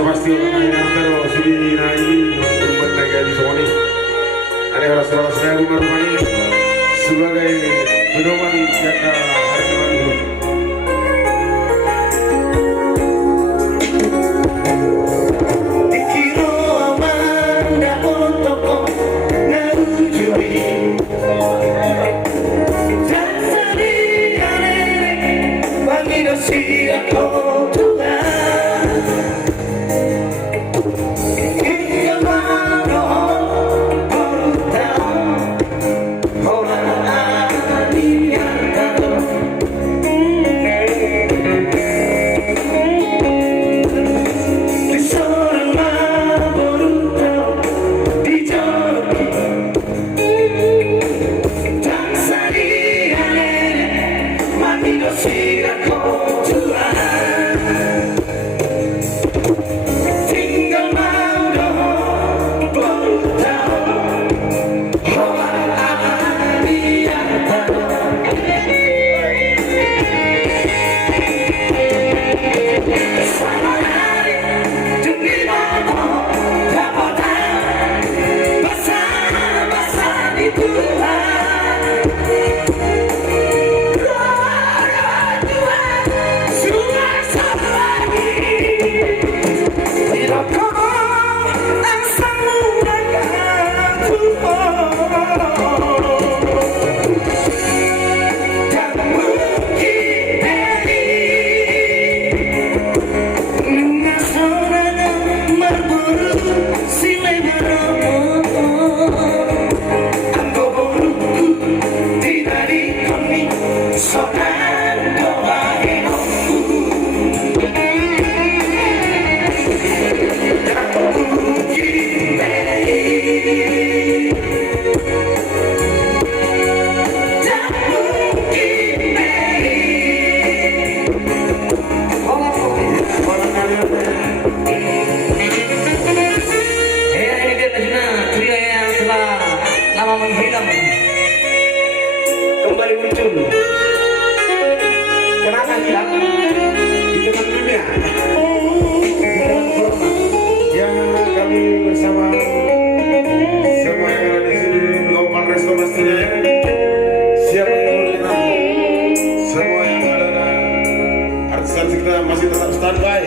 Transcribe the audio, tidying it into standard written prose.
pasti Holan Alani Arta sini Rumah Tangga di Sony. Ada Horas Horas Lagu Merupakan sebagai pedoman jaka harga minggu. Kembali muncul kenapa hilang di teman dunia Ya kami bersama semua yang ada di sini global resto pastinya ya. Siap mengulang semua yang ada artis kita masih tetap standby.